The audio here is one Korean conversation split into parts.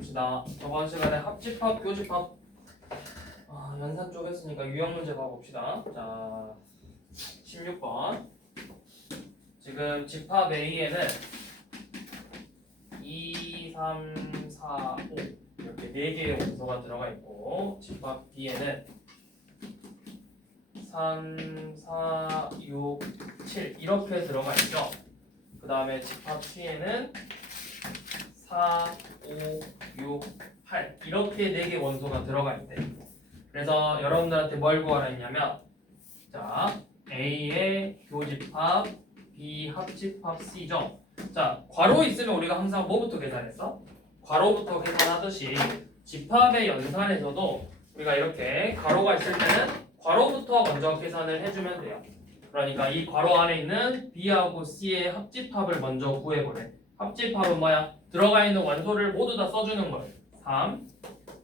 봅시다. 저번 시간에 합집합, 교집합 연산 쪽 했으니까 유형 문제 봐봅시다. 자, 16번. 지금 집합 A에는 2, 3, 4, 5 이렇게 4개의 원소가 들어가 있고, 집합 B에는 3, 4, 6, 7 이렇게 들어가 있죠. 그 다음에 집합 C에는 4, 5, 6, 8 이렇게 4개 원소가 들어가 있대. 그래서 여러분들한테 뭘 구하라 했냐면, 자, A의 교집합, B 합집합 C죠. 자, 괄호 있으면 우리가 항상 뭐부터 계산했어? 괄호부터 계산하듯이 집합의 연산에서도 우리가 이렇게 괄호가 있을 때는 괄호부터 먼저 계산을 해주면 돼요. 그러니까 이 괄호 안에 있는 B하고 C의 합집합을 먼저 구해보래. 합집합은 뭐야? 들어가 있는 원소를 모두 다 써주는 거예요. 3,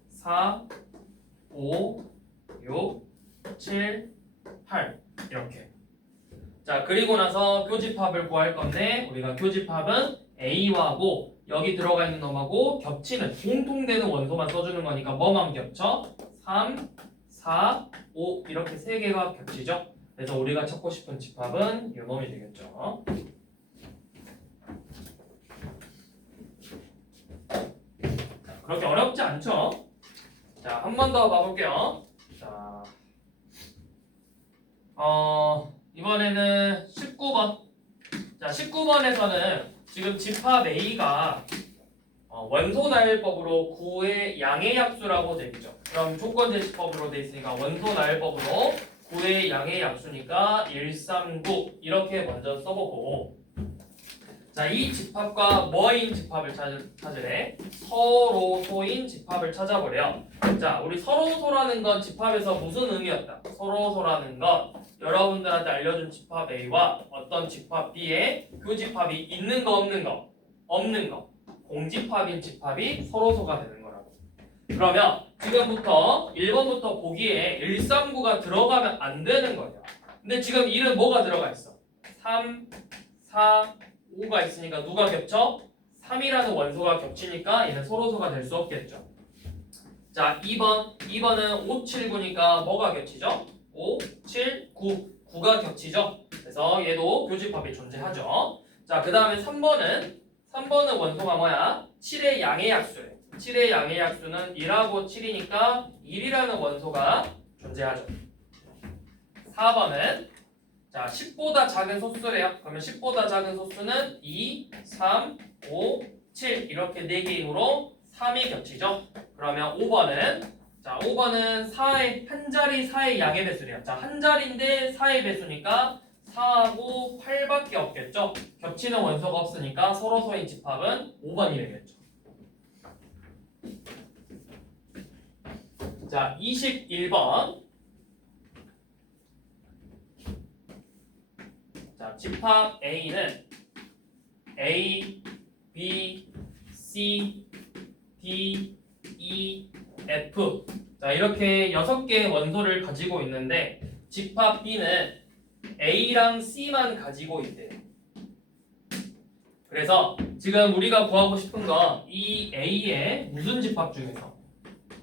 4, 5, 6, 7, 8 이렇게. 자, 그리고 나서 교집합을 구할 건데, 우리가 교집합은 A하고 여기 들어가 있는 놈하고 겹치는 공통되는 원소만 써주는 거니까 뭐만 겹쳐? 3, 4, 5 이렇게 3개가 겹치죠. 그래서 우리가 찾고 싶은 집합은 이 놈이 되겠죠. 자, 그렇게 어렵지 않죠? 자, 한 번 더 봐볼게요. 자, 이번에는 19번. 자, 19번에서는 지금 집합 A가 원소 나열법으로 9의 양의 약수라고 되어 있죠. 그럼 조건 제시법으로 되어 있으니까 원소 나열법으로 9의 양의 약수니까 1, 3, 9 이렇게 먼저 써보고, 자, 이 집합과 뭐인 집합을 찾으래? 서로소인 집합을 찾아보래요. 자, 우리 서로소라는 건 집합에서 무슨 의미였다? 서로소라는 건 여러분들한테 알려준 집합 A와 어떤 집합 B의 교집합이 있는 거 없는 거? 없는 거. 공집합인 집합이 서로소가 되는 거라고. 그러면 지금부터 1번부터 보기에 1, 3, 9가 들어가면 안 되는 거죠. 근데 지금 1은 뭐가 들어가 있어? 3, 4, 5가 있으니까 누가 겹쳐? 3이라는 원소가 겹치니까 얘는 서로소가 될 수 없겠죠. 자, 2번은 5, 7, 9니까 뭐가 겹치죠? 5, 7, 9 9가 겹치죠. 그래서 얘도 교집합이 존재하죠. 자, 그 다음에 3번은 원소가 뭐야? 7의 양의 약수래. 7의 양의 약수는 1하고 7이니까 1이라는 원소가 존재하죠. 4번은 자, 10보다 작은 소수래요. 그러면 10보다 작은 소수는 2, 3, 5, 7 이렇게 4개이므로 3이 겹치죠. 그러면 5번은 자, 5번은 4의 한 자리 4의 양의 배수래요. 자, 한 자리인데 4의 배수니까 4하고 8밖에 없겠죠. 겹치는 원소가 없으니까 서로소인 집합은 5번이 되겠죠. 자, 21번. 자, 집합 A는 A, B, C, D, E, F. 자, 이렇게 6개의 원소를 가지고 있는데 집합 B는 A랑 C만 가지고 있대요. 그래서 지금 우리가 구하고 싶은 건 이 A의 무슨 집합 중에서?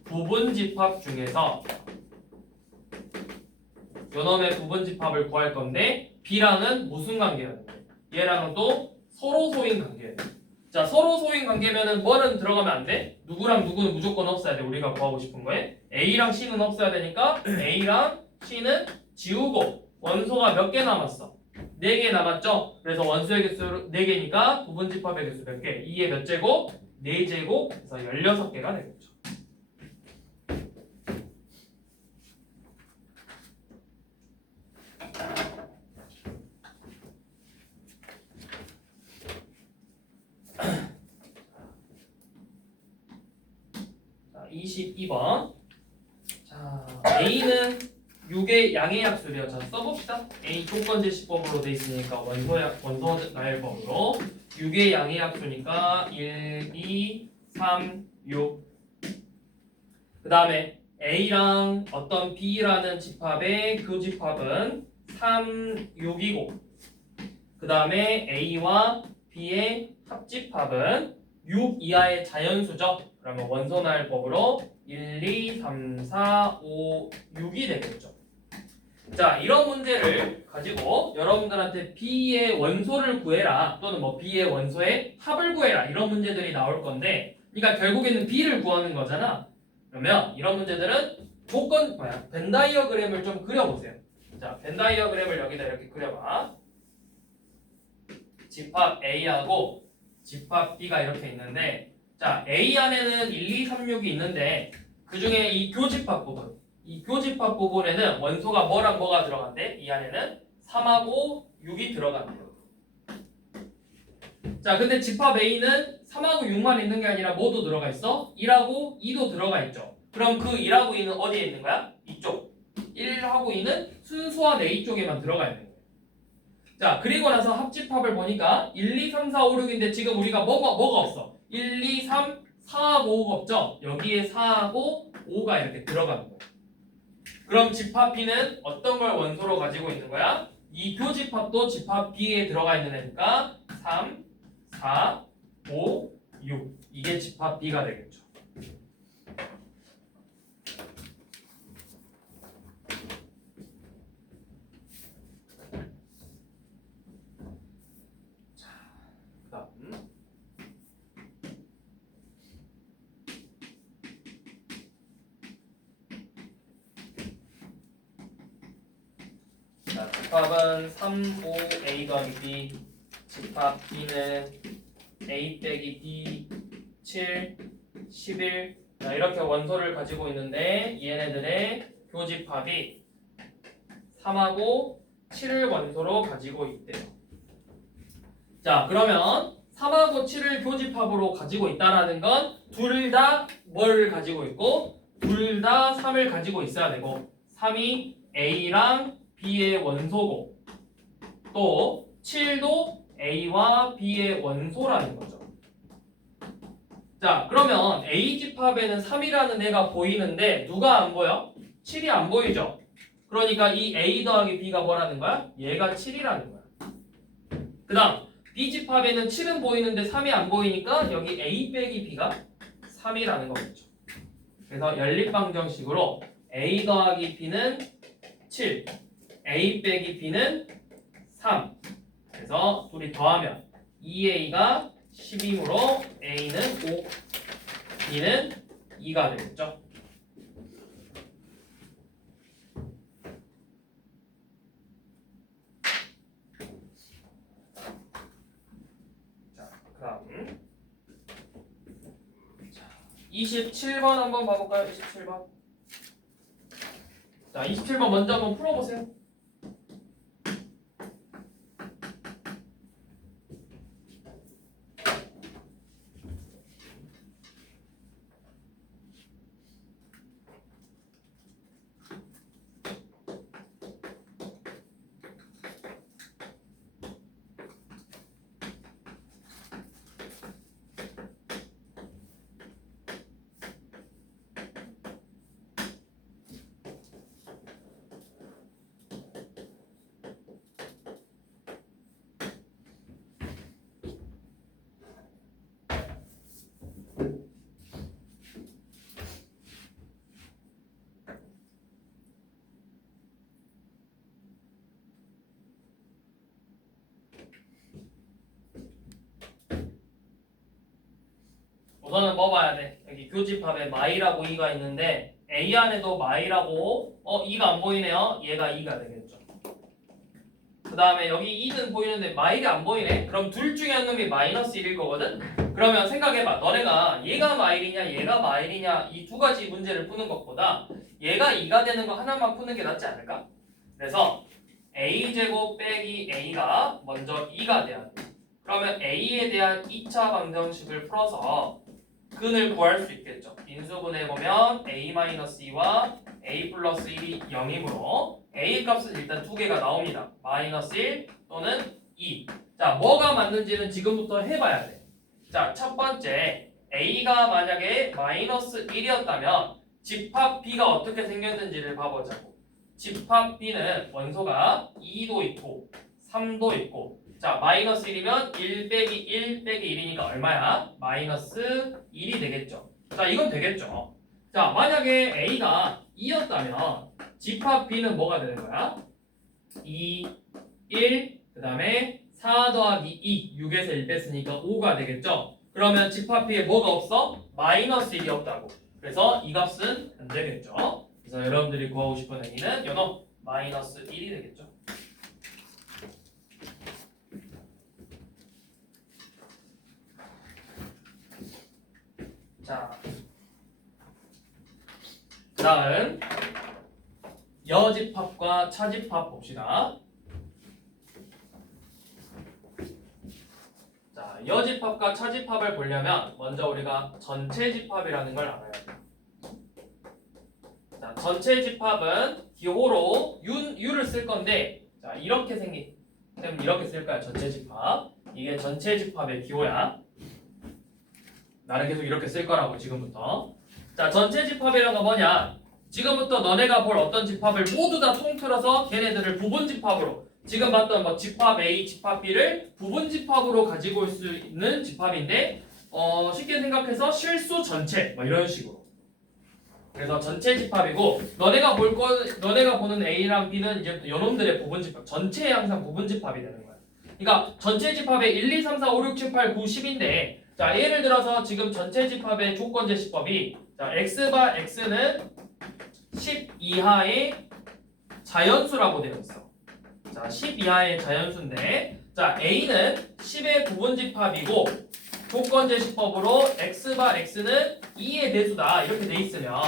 부분 집합 중에서 요놈의 부분 집합을 구할 건데 B랑은 무슨 관계야? 얘랑은 또 서로소인 관계예요. 자, 서로소인 관계면은 뭐는 들어가면 안 돼? 누구랑 누구는 무조건 없어야 돼. 우리가 구하고 싶은 거에 A랑 C는 없어야 되니까 A랑 C는 지우고 원소가 몇 개 남았어? 4개 남았죠? 그래서 원소의 개수 4개니까 부분 집합의 개수 몇 개? 2의 몇 제곱? 4제곱. 그래서 16개가 되겠죠. 자, 22번. 자, A는 6의 양의 약수래요. 자, 써봅시다. A 조건 제시법으로 돼 있으니까 원소 나열법으로 6의 양의 약수니까 1, 2, 3, 6. 그 다음에 A랑 어떤 B라는 집합의 교집합은 3, 6이고, 그 다음에 A와 B의 합집합은 6 이하의 자연수죠. 그러면 원소나열법으로 1, 2, 3, 4, 5, 6이 되겠죠. 자, 이런 문제를 가지고 여러분들한테 B의 원소를 구해라 또는 뭐 B의 원소의 합을 구해라 이런 문제들이 나올 건데, 그러니까 결국에는 B를 구하는 거잖아. 그러면 이런 문제들은 벤 다이어그램을 좀 그려보세요. 자, 벤 다이어그램을 여기다 이렇게 그려봐. 집합 A하고 집합 B가 이렇게 있는데, 자, A 안에는 1, 2, 3, 6이 있는데 그 중에 이 교집합 부분에는 원소가 뭐랑 뭐가 들어간대? 이 안에는 3하고 6이 들어간대요. 자, 근데 집합 A는 3하고 6만 있는 게 아니라 뭐도 들어가 있어? 1하고 2도 들어가 있죠. 그럼 그 1하고 2는 어디에 있는 거야? 이쪽. 1하고 2는 순수한 A 쪽에만 들어가 있는 거예요. 자, 그리고 나서 합집합을 보니까 1, 2, 3, 4, 5, 6인데 지금 우리가 뭐가 없어? 1, 2, 3, 4하고 5가 없죠? 여기에 4하고 5가 이렇게 들어가는 거예요. 그럼 집합 B는 어떤 걸 원소로 가지고 있는 거야? 이 교집합도 집합 B에 들어가 있는 애니까 3, 4, 5, 6 이게 집합 B가 되겠죠. 자, 그다음 자, 집합은 3, 5, A 더하기 B. 집합 B는 A 빼기 B, 7, 11. 자, 이렇게 원소를 가지고 있는데 얘네들의 교집합이 3하고 7을 원소로 가지고 있대요. 자, 그러면 3하고 7을 교집합으로 가지고 있다라는 건 둘 다 뭘 가지고 있고 둘 다 3을 가지고 있어야 되고 3이 A랑 B의 원소고 또 7도 A와 B의 원소라는 거죠. 자, 그러면 A 집합에는 3이라는 애가 보이는데 누가 안 보여? 7이 안 보이죠? 그러니까 이 A 더하기 B가 뭐라는 거야? 얘가 7이라는 거야. 그 다음 B 집합에는 7은 보이는데 3이 안 보이니까 여기 A 빼기 B가 3이라는 거겠죠. 그래서 연립방정식으로 A 더하기 B는 7, A 빼기 B는 3. 그래서 둘이 더하면 2A가 10이므로 A는 5, B는 2가 되겠죠. 자, 그다음 27번 한번 봐볼까요? 27번. 자, 27번 먼저 한번 풀어보세요. 우선은 뭐 봐야 돼? 여기 교집합에 마이라고 2가 있는데 A 안에도 마이라고 2가 안 보이네요. 얘가 2가 되겠죠. 그 다음에 여기 2는 보이는데 마일이 안 보이네. 그럼 둘 중에 한 놈이 마이너스 1일 거거든. 그러면 생각해봐. 너네가 얘가 마일이냐 얘가 마일이냐 이 두 가지 문제를 푸는 것보다 얘가 2가 되는 거 하나만 푸는 게 낫지 않을까? 그래서 a제곱 빼기 a가 먼저 2가 돼야 돼. 그러면 a에 대한 2차 방정식을 풀어서 근을 구할 수 있겠죠. 인수분해보면 a-2와 a 플러스 1이 0이므로 a 값은 일단 두 개가 나옵니다. 마이너스 1 또는 2. 자, 뭐가 맞는지는 지금부터 해봐야 돼. 자, 첫 번째 a가 만약에 마이너스 1이었다면 집합 b가 어떻게 생겼는지를 봐보자고. 집합 b는 원소가 2도 있고 3도 있고 자, 마이너스 1이면 1 빼기 1 빼기 1이니까 얼마야? 마이너스 1이 되겠죠. 자, 이건 되겠죠. 자, 만약에 A가 2였다면 집합 B는 뭐가 되는 거야? 2, 1, 그 다음에 4 더하기 2, 6에서 1 뺐으니까 5가 되겠죠. 그러면 집합 B에 뭐가 없어? 마이너스 1이 없다고. 그래서 이 값은 안 되겠죠. 그래서 여러분들이 구하고 싶은 A는 요놈 마이너스 1이 되겠죠. 자, 그 다음 여집합과 차집합 봅시다. 자, 여집합과 차집합을 보려면 먼저 우리가 전체 집합이라는 걸 알아야 돼요. 자, 전체 집합은 기호로 U를 쓸 건데, 자, 이렇게 생긴 때문에 이렇게 쓸 거야. 전체 집합. 이게 전체 집합의 기호야. 나는 계속 이렇게 쓸 거라고 지금부터. 자, 전체 집합이란 건 뭐냐? 지금부터 너네가 볼 어떤 집합을 모두 다 통틀어서 걔네들을 부분 집합으로, 지금 봤던 뭐 집합 A, 집합 B를 부분 집합으로 가지고 올 수 있는 집합인데, 쉽게 생각해서 실수 전체 뭐 이런 식으로. 그래서 전체 집합이고, 너네가 보는 A랑 B는 이제 요놈들의 부분 집합, 전체에 항상 부분 집합이 되는 거야. 그러니까 전체 집합에 1, 2, 3, 4, 5, 6, 7, 8, 9, 10인데, 자, 예를 들어서 지금 전체 집합의 조건 제시법이, 자, x바 x는 10 이하의 자연수라고 되어 있어. 자, 10 이하의 자연수인데, 자, a는 10의 부분 집합이고 조건 제시법으로 x바 x는 2의 배수다 이렇게 돼 있으면,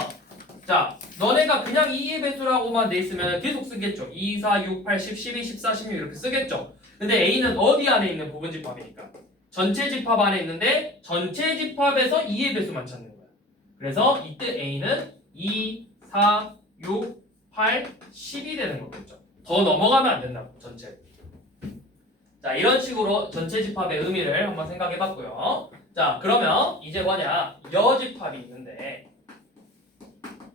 자, 너네가 그냥 2의 배수라고만 돼 있으면 계속 쓰겠죠. 2, 4, 6, 8, 10, 12, 14, 16 이렇게 쓰겠죠. 근데 a는 어디 안에 있는 부분 집합이니까? 전체 집합 안에 있는데 전체 집합에서 2의 배수만 찾는 거야. 그래서 이때 a는 2, 4, 6, 8, 10이 되는 거겠죠. 더 넘어가면 안 된다고, 전체. 자, 이런 식으로 전체 집합의 의미를 한번 생각해 봤고요. 자, 그러면 이제 뭐냐? 여집합이 있는데,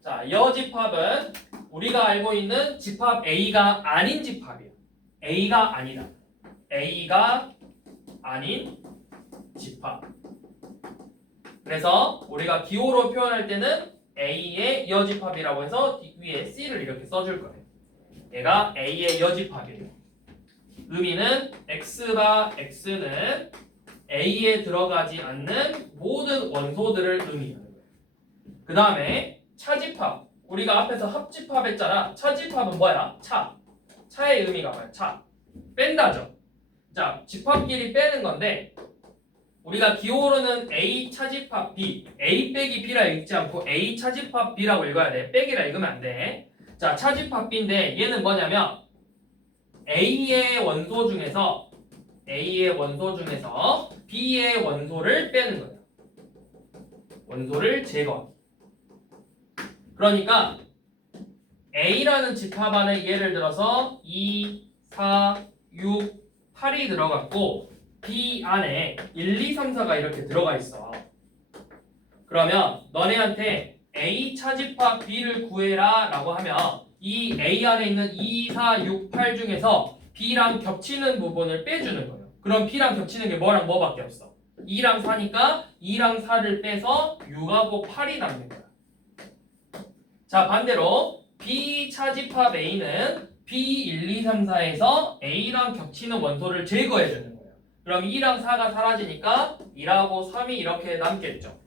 자, 여집합은 우리가 알고 있는 집합 A가 아닌 집합이에요. A가 아니다. A가 아닌 집합. 그래서 우리가 기호로 표현할 때는 A의 여집합이라고 해서 위에 C를 이렇게 써줄 거예요. 얘가 A의 여집합이에요. 의미는 X바 X는 A에 들어가지 않는 모든 원소들을 의미하는 거예요. 그 다음에 차집합. 우리가 앞에서 합집합 했잖아. 차집합은 뭐야? 차의 의미가 뭐야? 차. 뺀다죠. 자, 집합끼리 빼는 건데, 우리가 기호로는 A 차집합 B, A 빼기 B라 읽지 않고 A 차집합 B라고 읽어야 돼. 빼기라 읽으면 안 돼. 자, 차집합 B인데 얘는 뭐냐면 A의 원소 중에서 B의 원소를 빼는 거예요. 원소를 제거하기. 그러니까 A라는 집합 안에 예를 들어서 2, 4, 6, 8이 들어갔고 B 안에 1, 2, 3, 4가 이렇게 들어가 있어. 그러면 너네한테 A 차집합 B를 구해라 라고 하면 이 A 안에 있는 2, 4, 6, 8 중에서 B랑 겹치는 부분을 빼주는 거예요. 그럼 B랑 겹치는 게 뭐랑 뭐밖에 없어? 2랑 4니까 2랑 4를 빼서 6하고 8이 남는 거야. 자, 반대로 B 차집합 A는 B 1, 2, 3, 4에서 A랑 겹치는 원소를 제거해주는 거예요. 그럼 2랑 4가 사라지니까 1하고 3이 이렇게 남겠죠.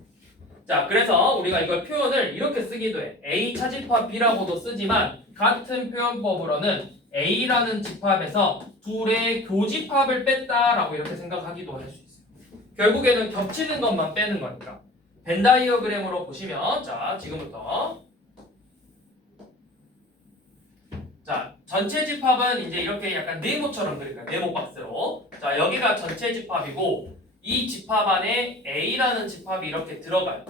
자, 그래서 우리가 이걸 표현을 이렇게 쓰기도 해. A 차집합 B라고도 쓰지만 같은 표현법으로는 A라는 집합에서 둘의 교집합을 뺐다라고 이렇게 생각하기도 할 수 있어요. 결국에는 겹치는 것만 빼는 거니까. 벤 다이어그램으로 보시면, 자, 지금부터 자, 전체 집합은 이제 이렇게 약간 네모처럼 그릴까요? 네모 박스로. 자, 여기가 전체 집합이고 이 집합 안에 A라는 집합이 이렇게 들어가요.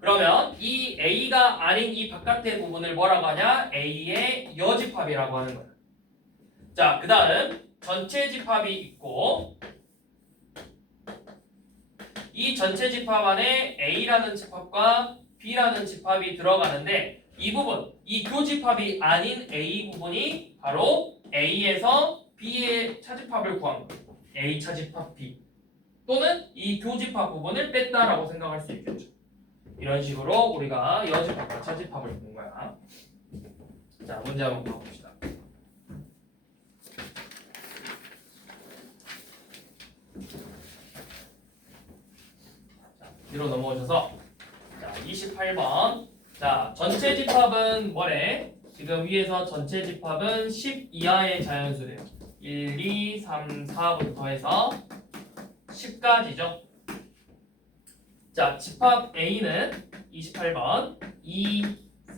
그러면 이 A가 아닌 이 바깥의 부분을 뭐라고 하냐? A의 여집합이라고 하는 거예요. 자, 그 다음 전체 집합이 있고 이 전체 집합 안에 A라는 집합과 B라는 집합이 들어가는데 이 부분, 이 교집합이 아닌 A 부분이 바로 A에서 B의 차집합을 구한 거예요. A 차집합 B 또는 이 교집합 부분을 뺐다라고 생각할 수 있겠죠. 이런 식으로 우리가 여집합과 차집합을 본 거야. 자, 문제 한번 봐봅시다. 자, 뒤로 넘어오셔서 자, 28번. 자, 전체 집합은 뭐래? 지금 위에서 전체 집합은 10 이하의 자연수래요. 1, 2, 3, 4부터 해서 10까지죠. 자, 집합 A는 28번 2,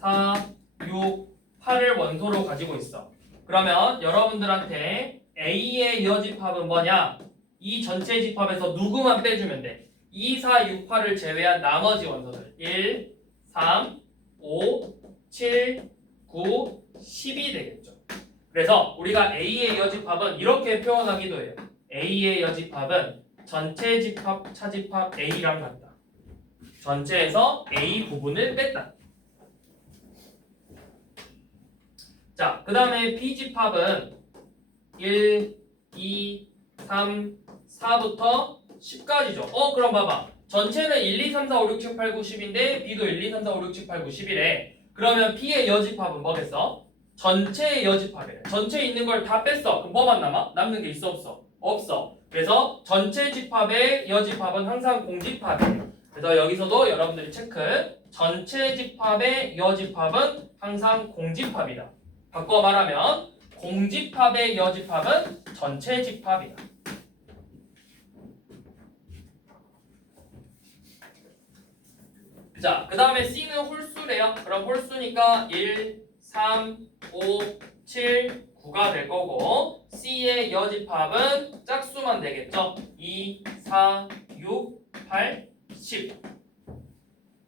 4, 6, 8을 원소로 가지고 있어. 그러면 여러분들한테 A의 여집합은 뭐냐? 이 전체 집합에서 누구만 빼주면 돼. 2, 4, 6, 8을 제외한 나머지 원소들 1, 3, 5, 7, 9, 10이 되겠죠. 그래서 우리가 A의 여집합은 이렇게 표현하기도 해요. A의 여집합은 전체 집합, 차집합 A랑 같다. 전체에서 A 부분을 뺐다. 자, 그 다음에 B집합은 1, 2, 3, 4부터 10까지죠. 그럼 봐봐. 전체는 1, 2, 3, 4, 5, 6, 7, 8, 9, 10인데 B도 1, 2, 3, 4, 5, 6, 7, 8, 9, 10이래. 그러면 B의 여집합은 뭐겠어? 전체의 여집합이래. 전체에 있는 걸 다 뺐어. 그럼 뭐만 남아? 남는 게 있어 없어? 없어. 그래서 전체 집합의 여집합은 항상 공집합이에요. 그래서 여기서도 여러분들이 체크. 전체 집합의 여집합은 항상 공집합이다. 바꿔 말하면 공집합의 여집합은 전체 집합이다. 자, 그 다음에 C는 홀수래요. 그럼 홀수니까 1, 3, 5, 7, 9가 될 거고 C의 여집합은 짝수만 되겠죠. 2, 4, 6, 8, 10.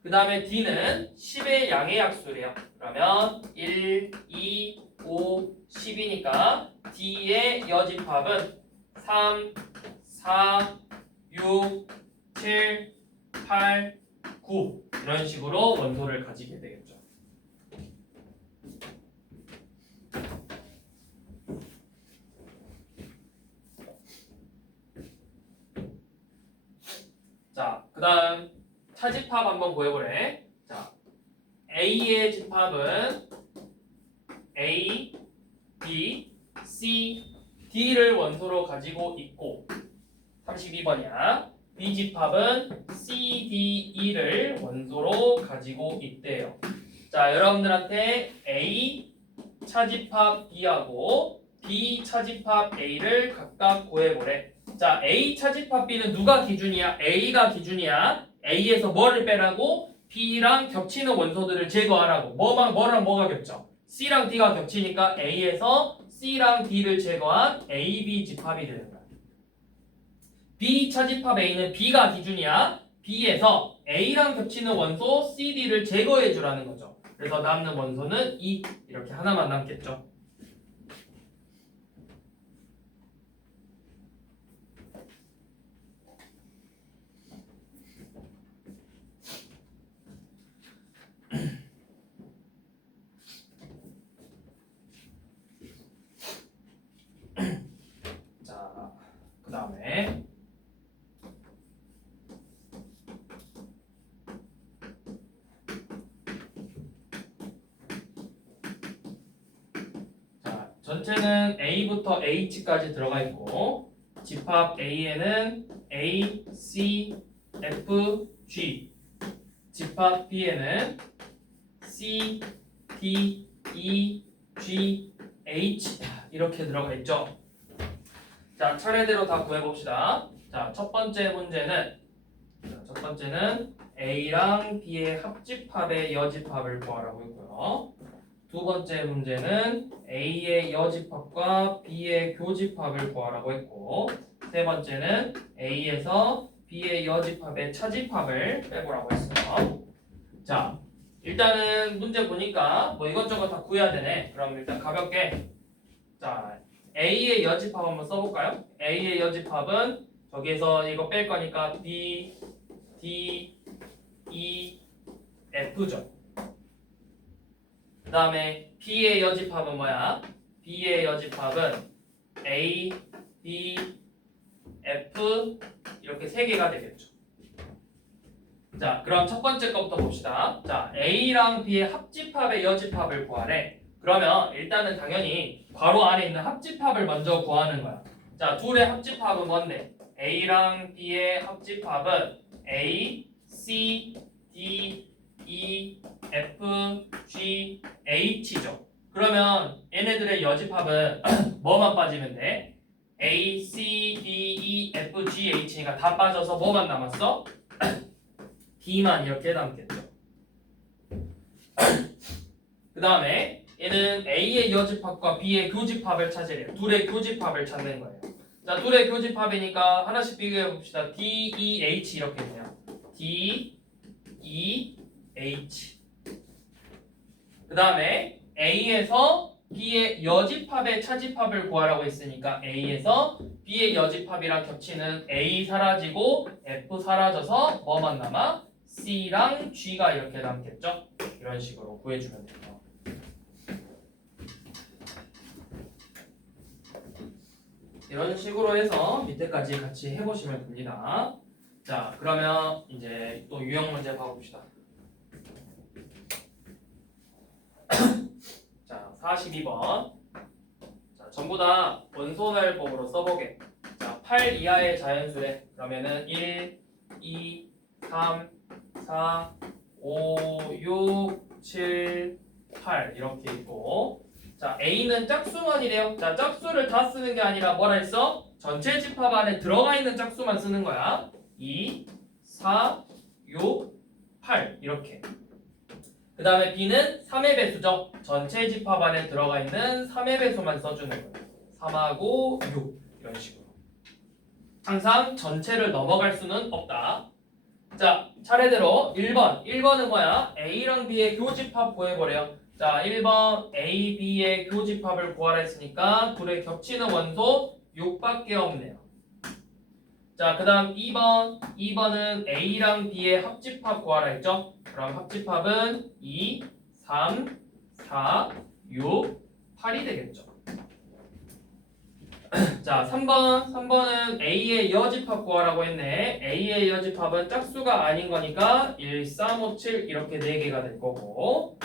그 다음에 D는 10의 양의 약수래요. 그러면 1, 2, 5, 10이니까 D의 여집합은 3, 4, 6, 7, 8, 9 이런 식으로 원소를 가지게 되겠죠. 자, 그 다음 차집합 한번 보여보래. 자, A의 집합은 A, B, C, D를 원소로 가지고 있고 32번이야. B 집합은 C, D, E를 원소로 가지고 있대요. 자, 여러분들한테 A 차집합 B하고 B 차집합 A를 각각 구해보래. 자, A 차집합 B는 누가 기준이야? A가 기준이야. A에서 뭐를 빼라고? B랑 겹치는 원소들을 제거하라고. 뭐랑 뭐가 겹쳐? C랑 D가 겹치니까 A에서 C랑 D를 제거한 AB 집합이 되는 거야. B 차집합 A는 B가 기준이야. B에서 A랑 겹치는 원소 C, D를 제거해 주라는 거죠. 그래서 남는 원소는 2 이렇게 하나만 남겠죠. 자, 그 다음에 전체는 A부터 H까지 들어가 있고 집합 A에는 A, C, F, G 집합 B에는 C, D, E, G, H 이렇게 들어가 있죠. 자, 차례대로 다 구해봅시다. 자, 첫 번째는 A랑 B의 합집합의 여집합을 구하라고 했고요. 두 번째 문제는 A의 여집합과 B의 교집합을 구하라고 했고 세 번째는 A에서 B의 여집합의 차집합을 빼보라고 했어요. 자, 일단은 문제 보니까 뭐 이것저것 다 구해야 되네. 그럼 일단 가볍게 자, A의 여집합 한번 써볼까요? A의 여집합은 저기에서 이거 뺄 거니까 B, D, E, F죠. 그 다음에 B의 여집합은 뭐야? B의 여집합은 A, B, F 이렇게 세 개가 되겠죠. 자, 그럼 첫 번째 거부터 봅시다. 자, A랑 B의 합집합의 여집합을 구하래. 그러면 일단은 당연히 괄호 안에 있는 합집합을 먼저 구하는 거야. 자, 둘의 합집합은 뭔데? A랑 B의 합집합은 A, C, D, E, F, G, H죠. 그러면 얘네들의 여집합은 뭐만 빠지면 돼? A, C, D, E, F, G, H니까 다 빠져서 뭐만 남았어? D만 이렇게 남겠죠. 그 다음에 얘는 A의 여집합과 B의 교집합을 찾으래요. 둘의 교집합을 찾는 거예요. 자, 둘의 교집합이니까 하나씩 비교해 봅시다. D, E, H 이렇게 돼요. D, E, H. 그 다음에 A에서 B의 여집합의 차집합을 구하라고 했으니까 A에서 B의 여집합이랑 겹치는 A 사라지고 F 사라져서 뭐만 남아? C랑 G가 이렇게 남겠죠? 이런 식으로 구해주면 돼요. 이런 식으로 해서 밑에까지 같이 해보시면 됩니다. 자, 그러면 이제 또 유형 문제 봐봅시다. 자, 42번. 자, 전부 다 원소날법으로 써보게. 자, 8 이하의 자연수래. 그러면은 1, 2, 3, 4, 5, 6, 7, 8 이렇게 있고, 자, A는 짝수만이래요. 자, 짝수를 다 쓰는 게 아니라 뭐라 했어? 전체 집합 안에 들어가 있는 짝수만 쓰는 거야. 2, 4, 6, 8 이렇게. 그 다음에 B는 3의 배수죠. 전체 집합 안에 들어가 있는 3의 배수만 써주는 거예요. 3하고 6 이런 식으로. 항상 전체를 넘어갈 수는 없다. 자, 차례대로 1번. 1번은 뭐야? A랑 B의 교집합 구해보래요. 자, 1번 A, B의 교집합을 구하라 했으니까 둘의 겹치는 원소 6밖에 없네요. 자, 그 다음 2번. 2번은 A랑 B의 합집합 구하라 했죠? 그럼 합집합은 2, 3, 4, 6, 8이 되겠죠. 자, 3번은 A의 여집합 구하라고 했네. A의 여집합은 짝수가 아닌 거니까 1, 3, 5, 7 이렇게 4개가 될 거고.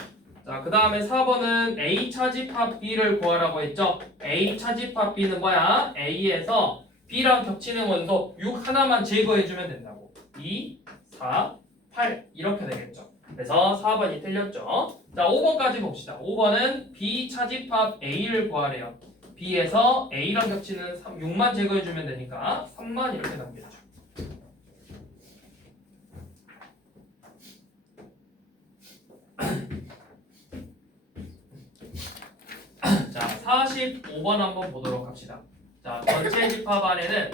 자, 그 다음에 4번은 A 차집합 B를 구하라고 했죠. A 차집합 B는 뭐야? A에서 B랑 겹치는 원소 6 하나만 제거해주면 된다고. 2, 4, 8 이렇게 되겠죠. 그래서 4번이 틀렸죠. 자, 5번까지 봅시다. 5번은 B 차집합 A를 구하래요. B에서 A랑 겹치는 6만 제거해주면 되니까 3만 이렇게 남겠죠. 자, 45번 한번 보도록 합시다. 자, 전체 집합 안에는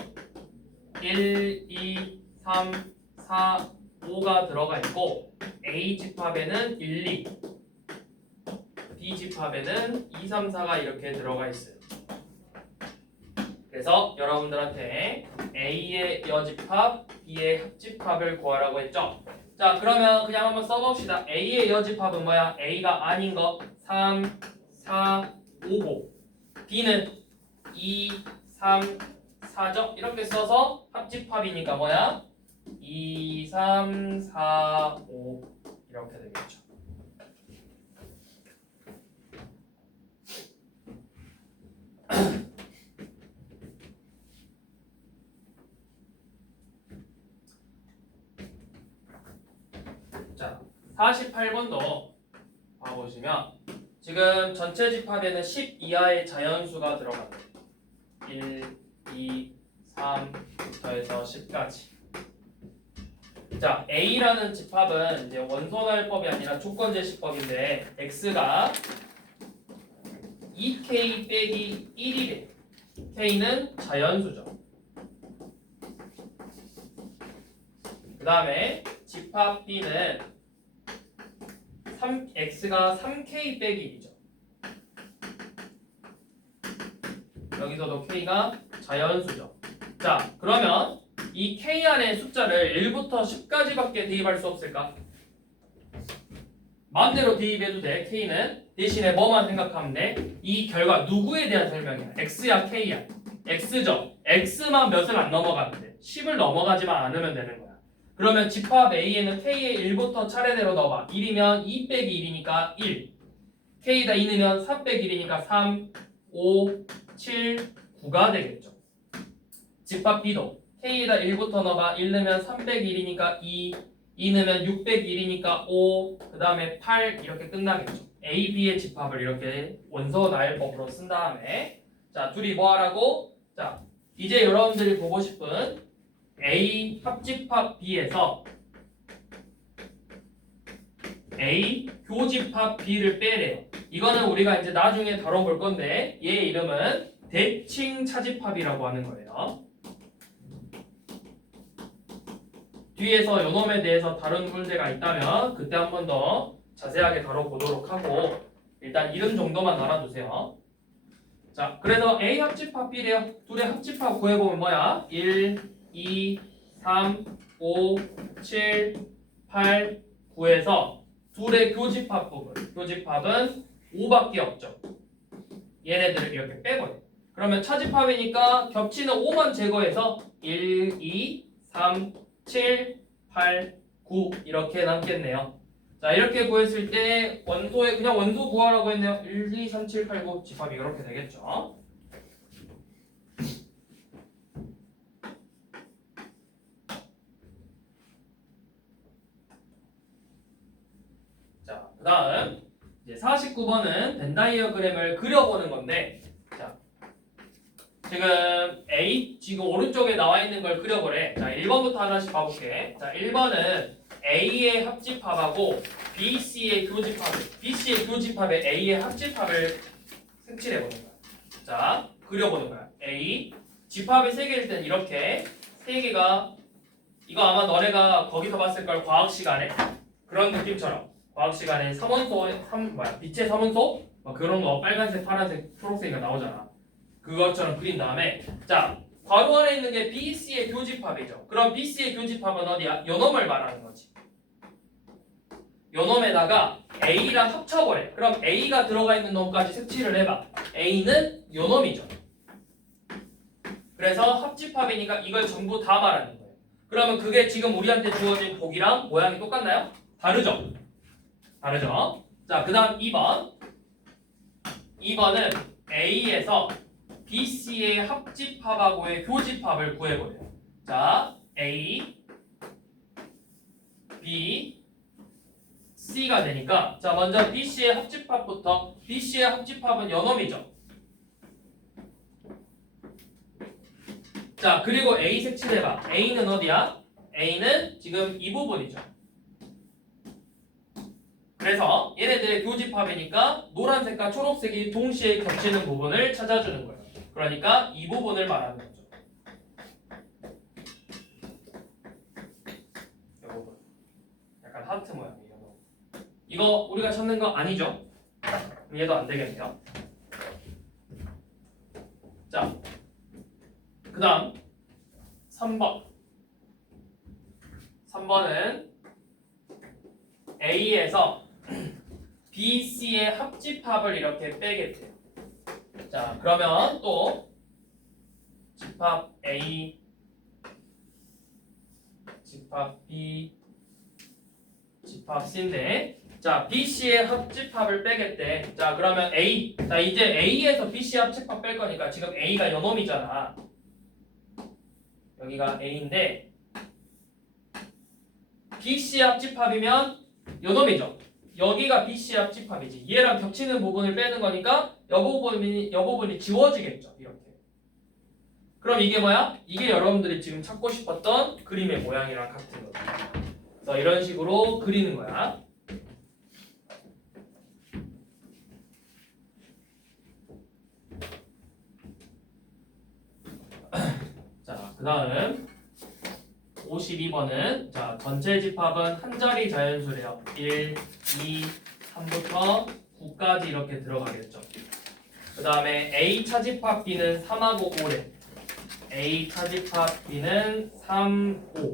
1, 2, 3, 4, 5가 들어가 있고 A 집합에는 1, 2, B 집합에는 2, 3, 4가 이렇게 들어가 있어요. 그래서 여러분들한테 A의 여집합, B의 합집합을 구하라고 했죠. 자, 그러면 그냥 한번 써봅시다. A의 여집합은 뭐야? A가 아닌 거 3, 4, 5고 B는 2, 3, 4죠? 이렇게 써서 합집합이니까 뭐야? 2, 3, 4, 5 이렇게 되겠죠. 자, 48번도 봐보시면 지금 전체 집합에는 10 이하의 자연수가 들어갑니다. 1, 2, 3부터 해서 10까지. 자, A라는 집합은 이제 원소날법이 아니라 조건제시법인데 x가 2k 빼기 1이래. k는 자연수죠. 그 다음에 집합 B는 x가 3k 빼기 1이죠. 여기서도 k가 자연수죠. 자, 그러면 이 k 안에 숫자를 1부터 10까지밖에 대입할 수 없을까? 마음대로 대입해도 돼. k는 대신에 뭐만 생각하면 돼? 이 결과 누구에 대한 설명이야? x야 k야? x죠. x만 몇을 안 넘어가면 돼. 10을 넘어가지만 않으면 되는 거야. 그러면 집합 A에는 K의 1부터 차례대로 넣어봐. 1이면 2 빼기 1이니까 1. K에다 2 넣으면 3 빼기 1이니까 3, 5, 7, 9가 되겠죠. 집합 B도 K에다 1부터 넣어봐. 1 넣으면 3 빼기 1이니까 2, 2 넣으면 6 빼기 1이니까 5, 그 다음에 8 이렇게 끝나겠죠. A, B의 집합을 이렇게 원소 나열법으로 쓴 다음에 자, 둘이 뭐 하라고? 자, 이제 여러분들이 보고 싶은 A 합집합 B에서 A 교집합 B를 빼래요. 이거는 우리가 이제 나중에 다뤄볼 건데 얘 이름은 대칭 차집합이라고 하는 거예요. 뒤에서 요놈에 대해서 다룬 문제가 있다면 그때 한 번 더 자세하게 다뤄보도록 하고 일단 이름 정도만 알아두세요. 자, 그래서 A 합집합 B래요. 둘의 합집합 구해보면 뭐야? 1, 2, 3, 5, 7, 8, 9에서 둘의 교집합 부분. 교집합은 5밖에 없죠. 얘네들을 이렇게 빼버려. 그러면 차집합이니까 겹치는 5만 제거해서 1, 2, 3, 7, 8, 9 이렇게 남겠네요. 자, 이렇게 구했을 때 원소에 그냥 원소 구하라고 했네요. 1, 2, 3, 7, 8, 9 집합이 이렇게 되겠죠. 자, 그 다음 이제 49번은 벤 다이어그램을 그려보는 건데 자, 지금 오른쪽에 나와 있는 걸 그려보래. 자, 1번부터 하나씩 봐볼게. 자, 1번은 A의 합집합하고 BC의 교집합에 A의 합집합을 색칠해보는 거야. 자, 그려보는 거야. A 집합이 3개일 땐 이렇게 3개가 이거 아마 너네가 거기서 봤을 걸 과학 시간에 그런 느낌처럼 과학 시간에 빛의 삼원소 막 그런 거 빨간색, 파란색, 초록색이 나오잖아. 그것처럼 그린 다음에 자, 괄호 안에 있는 게 BC의 교집합이죠. 그럼 BC의 교집합은 어디야? 요놈을 말하는 거지. 요놈에다가 A랑 합쳐버려. 그럼 A가 들어가 있는 놈까지 색칠을 해봐. A는 요놈이죠. 그래서 합집합이니까 이걸 전부 다 말하는 거예요. 그러면 그게 지금 우리한테 주어진 복이랑 모양이 똑같나요? 다르죠? 다르죠? 자, 그 다음 2번. 2번은 A에서 BC의 합집합하고의 교집합을 구해보래요. 자, A, B, C가 되니까 자, 먼저 BC의 합집합부터 BC의 합집합은 요놈이죠. 자, 그리고 A 색칠해봐. A는 어디야? A는 지금 이 부분이죠. 그래서 얘네들의 교집합이니까 노란색과 초록색이 동시에 겹치는 부분을 찾아주는 거예요. 그러니까 이 부분을 말하는 거죠. 이 부분. 약간 하트 모양이에요. 이거 우리가 찾는 거 아니죠? 얘도 안 되겠네요. 자, 그 다음 3번. 3번은 A에서 BC의 합집합을 이렇게 빼겠대요. 자, 그러면 또 집합 A, 집합 B, 집합 C인데 자, BC의 합집합을 빼겠대. 자, 그러면 A. 자, 이제 A에서 BC 합집합 뺄 거니까 지금 A가 요놈이잖아. 여기가 A인데 BC 합집합이면 요놈이죠. 여기가 BC 합집합이지. 얘랑 겹치는 부분을 빼는 거니까 여 부분이 지워지겠죠. 이렇게. 그럼 이게 뭐야? 이게 여러분들이 지금 찾고 싶었던 그림의 모양이랑 같은 거죠. 그래서 이런 식으로 그리는 거야. 자, 그 다음 52번은 자, 전체 집합은 한 자리 자연수래요. 1, 2, 3부터 9까지 이렇게 들어가겠죠. 그 다음에 A 차집합 B는 3하고 5래. A 차집합 B는 3, 5.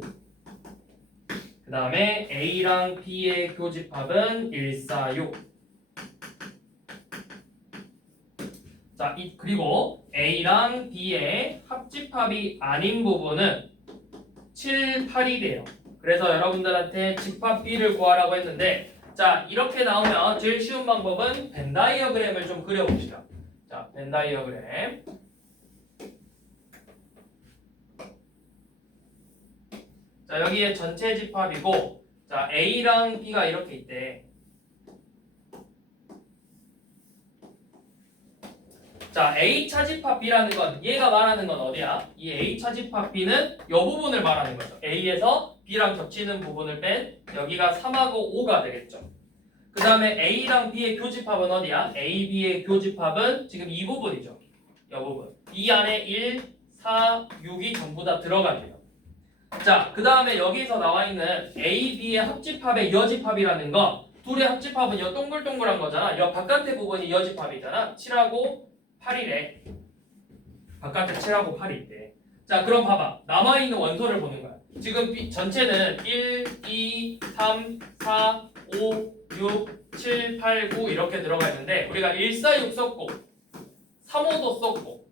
그 다음에 A랑 B의 교집합은 1, 4, 6. 자, 그리고 A랑 B의 합집합이 아닌 부분은 7, 8이 돼요. 그래서 여러분들한테 집합 B를 구하라고 했는데, 자, 이렇게 나오면 제일 쉬운 방법은 벤 다이어그램을 좀 그려봅시다. 자, 벤 다이어그램. 자, 여기에 전체 집합이고, 자, A랑 B가 이렇게 있대. 자, A 차집합 B라는 건 얘가 말하는 건 어디야? 이 A 차집합 B는 이 부분을 말하는 거죠. A에서 B랑 겹치는 부분을 뺀 여기가 3하고 5가 되겠죠. 그 다음에 A랑 B의 교집합은 어디야? A, B의 교집합은 지금 이 부분이죠. 이 부분. 이 안에 1, 4, 6이 전부 다 들어가네요. 자, 그 다음에 여기서 나와 있는 A, B의 합집합의 여집합이라는 거, 둘의 합집합은 이 동글동글한 거잖아. 이 바깥의 부분이 여집합이잖아. 7하고 8이래. 바깥에 7하고 8이 있대. 자, 그럼 봐봐. 남아있는 원소를 보는 거야. 지금 B, 전체는 1, 2, 3, 4, 5, 6, 7, 8, 9 이렇게 들어가 있는데 우리가 1, 4, 6 썼고 3, 5도 썼고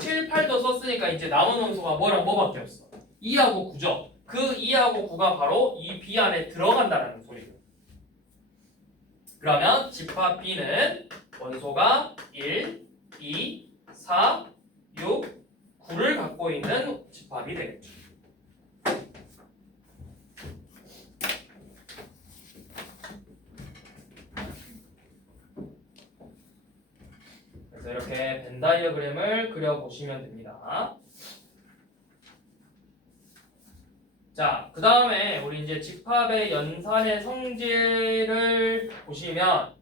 7, 8도 썼으니까 이제 남은 원소가 뭐랑 뭐밖에 없어. 2하고 9죠. 그 2하고 9가 바로 이 B 안에 들어간다라는 소리예요. 그러면 집합 B는 원소가 1, 2, 4, 6, 9를 갖고 있는 집합이 되겠죠. 그래서 이렇게 벤 다이어그램을 그려보시면 됩니다. 자, 그 다음에 우리 이제 집합의 연산의 성질을 보시면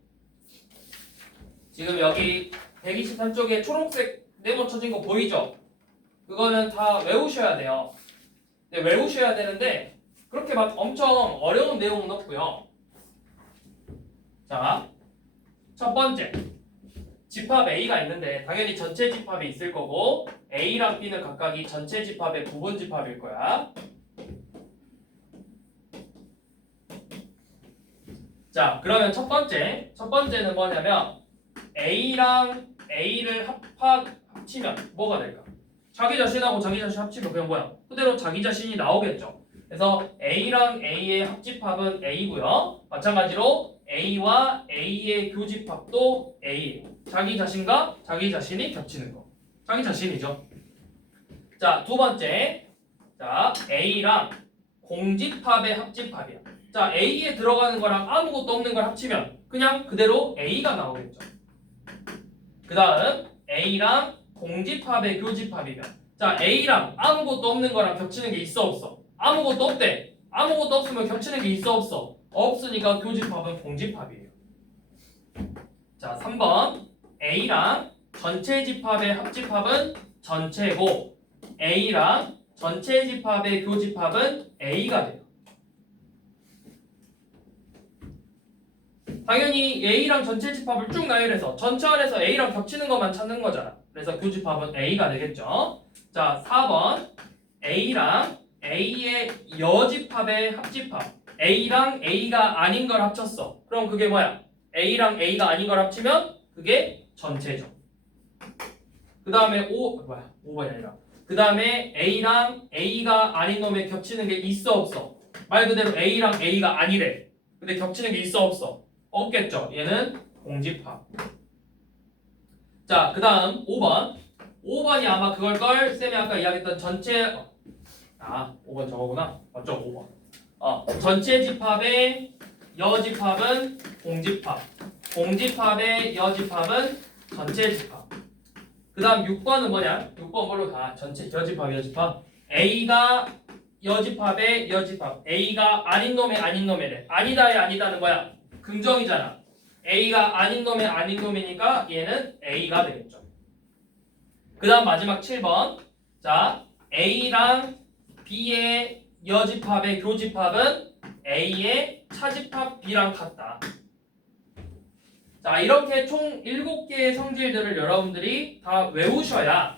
지금 여기 123쪽에 초록색 네모 쳐진 거 보이죠? 그거는 다 외우셔야 돼요. 네, 외우셔야 되는데 그렇게 막 엄청 어려운 내용은 없고요. 자, 첫 번째 집합 A가 있는데 당연히 전체 집합이 있을 거고 A랑 B는 각각이 전체 집합의 부분 집합일 거야. 자, 그러면 첫 번째는 뭐냐면 A랑 A를 합치면 뭐가 될까? 자기 자신하고 자기 자신 합치면 그냥 뭐야? 그대로 자기 자신이 나오겠죠. 그래서 A랑 A의 합집합은 A고요. 마찬가지로 A와 A의 교집합도 A예요. 자기 자신과 자기 자신이 겹치는 거. 자기 자신이죠. 자, 두 번째. 자, A랑 공집합의 합집합이야. 자, A에 들어가는 거랑 아무것도 없는 걸 합치면 그냥 그대로 A가 나오겠죠. 그 다음 A랑 공집합의 교집합이면 자, A랑 아무것도 없는 거랑 겹치는 게 있어 없어? 아무것도 없대. 아무것도 없으면 겹치는 게 있어 없어? 없으니까 교집합은 공집합이에요. 자, 3번 A랑 전체 집합의 합집합은 전체고 A랑 전체 집합의 교집합은 A가 돼요. 당연히 A랑 전체 집합을 쭉 나열해서 전체 안에서 A랑 겹치는 것만 찾는 거잖아. 그래서 교집합은 A가 되겠죠. 자, 4번 A랑 A의 여집합의 합집합. A랑 A가 아닌 걸 합쳤어. 그럼 그게 뭐야? A랑 A가 아닌 걸 합치면 그게 전체죠. 그 다음에 5번이 아니라 그 다음에 A랑 A가 아닌 놈에 겹치는 게 있어 없어? 말 그대로 A랑 A가 아니래. 근데 겹치는 게 있어 없어? 없겠죠. 얘는 공집합. 자, 그 다음 5번. 5번이 아마 그걸걸 쌤이 아까 이야기했던 전체 5번 저거구나. 맞죠? 5번. 전체 집합의 여집합은 공집합. 공집합의 여집합은 전체 집합. 그 다음 6번은 뭐냐? 6번 뭘로 가? 전체 여집합, 여집합. A가 여집합의 여집합. A가 아닌 놈의 아닌 놈이래. 아니다의 아니다는 뭐야? 긍정이잖아. A가 아닌 놈의 아닌 놈이니까 얘는 A가 되겠죠. 그 다음 마지막 7번. 자, A랑 B의 여집합의 교집합은 A의 차집합 B랑 같다. 자, 이렇게 총 7개의 성질들을 여러분들이 다 외우셔야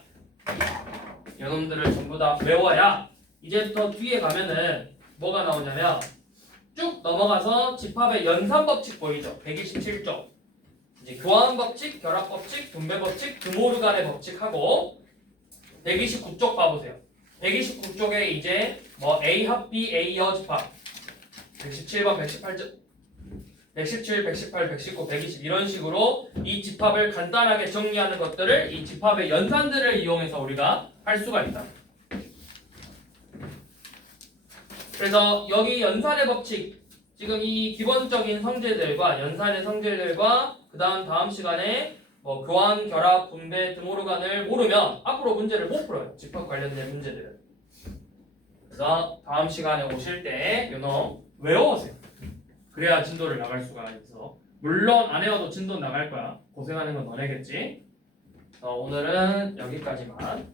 여러분들을 전부 다 외워야 이제부터 뒤에 가면은 뭐가 나오냐면 쭉 넘어가서 집합의 연산법칙 보이죠? 127쪽. 이제 교환 법칙, 결합 법칙, 분배 법칙, 드모르간의 법칙하고 129쪽 봐보세요. 129쪽에 이제 뭐 A 합 B A 여 집합 117번, 118점 117, 118, 119, 120 이런 식으로 이 집합을 간단하게 정리하는 것들을 이 집합의 연산들을 이용해서 우리가 할 수가 있다. 그래서 여기 연산의 법칙 지금 이 기본적인 성질들과 연산의 성질들과 다음 시간에 뭐 교환, 결합, 분배, 드모르간을 모르면 앞으로 문제를 못 풀어요. 집합 관련된 문제들을. 그래서 다음 시간에 오실 때 요놈 외워오세요. 그래야 진도를 나갈 수가 있어. 물론 안 외워도 진도 나갈 거야. 고생하는 건 너네겠지. 오늘은 여기까지만.